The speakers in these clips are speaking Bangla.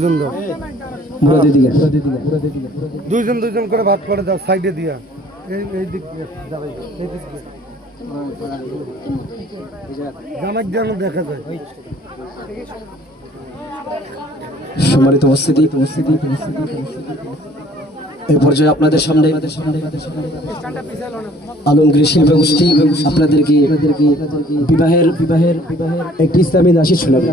দুজন দাও, দুইজন দুইজন করে ভাগ করে দাও সাইডে দিয়া। এই দিক দিয়ে যাবে, এই দিক দিয়ে জামাক যেন দেখা যায়। সম্মানিত উপস্থিতি, এই পর্যায়ে আপনাদের সামনে আলমগীর শিল্পী গোষ্ঠী আপনাদেরকে বিবাহের একটি ইসলামী নাশিদ শোনাবে।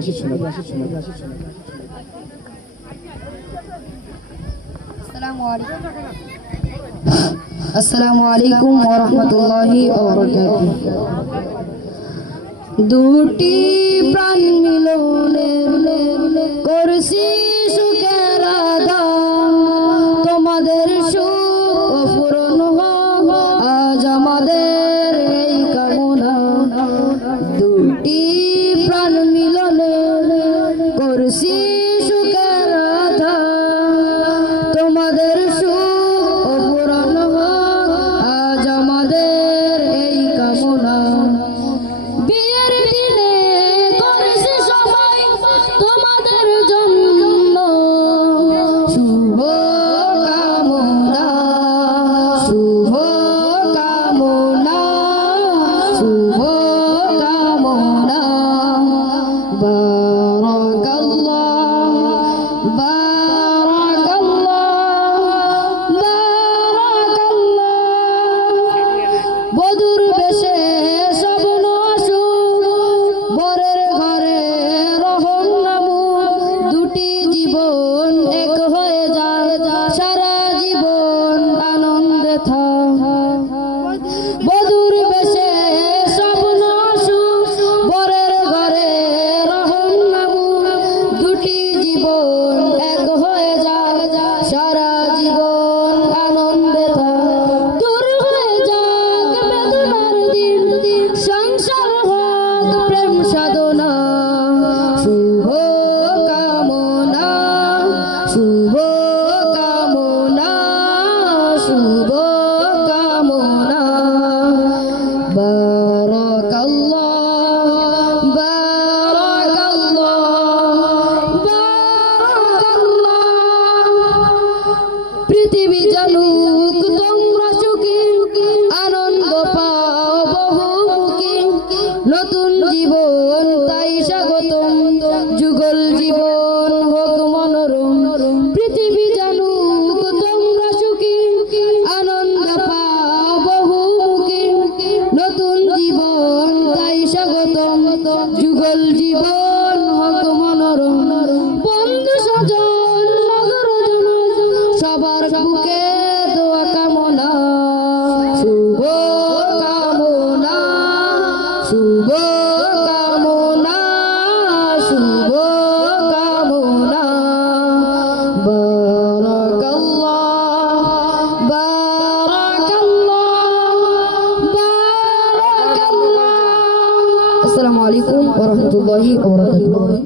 আসসালামু আলাইকুম ওয়া রাহমাতুল্লাহি ওয়া বারাকাতুহু। দুটি প্রাণ মিলনে করছি সুখের আদান, তোমাদের সুখ পূরণ হোক আজ আমাদের এই কামনা। দুটি প্রাণ মিলনে করছি সুখের আদান, তোমাদের সুখ পূরণ হোক আজ আমাদের এই কামনা। বিয়ের দিনে করেছি সবাই তোমাদের জন্য শুভ কামনা, শুভ কামনা, শুভ কামনা। বারাকাল্লাহ, বারাকাল্লাহ, বারাকাল্লাহ। বধুর বেশে স্বপ্ন আসুক, বরের ঘরে রহন নামুক, দুটি জীবন এক হয়ে যায়, সারা জীবন আনন্দে থাক। বধুর বেশে স্বপ্ন আসুক, বরের ঘরে রহন নামুক, দুটি জীবন এক হয়ে যায়, সারা জীবন আনন্দে থাক। দূর হয়ে যাক বেদনার দিন, সংসার হোক প্রেম সাধনা। শুভ কামনা, শুভ কামনা, শুভ কামনা। বারাকাল্লাহ, বারাকাল্লাহ, বারাকাল্লাহ। পৃথিবী জানুক তোমরা সুখী, আনন্দ পাও বহুমুখী, নতুন জীবন তাই স্বাগতম, যুগল জীবন হোক মনোরম। পৃথিবী জানুক তোমরা সুখী, আনন্দ পাও বহুমুখী, নতুন জীবন তাই স্বাগতম, যুগল জীবন হোক মনোরম। বন্ধু স্বজন নগর জন সবার বুকে দোয়া কামনা। শুভ কামনা, শুভ কামনা, শুভ কামনা। বারাকাল্লাহ, বারাকাল্লাহ, বারাকাল্লাহ। আসসালামু আলাইকুম ওয়া রাহমাতুল্লাহি ওয়া বারাকাতুহু।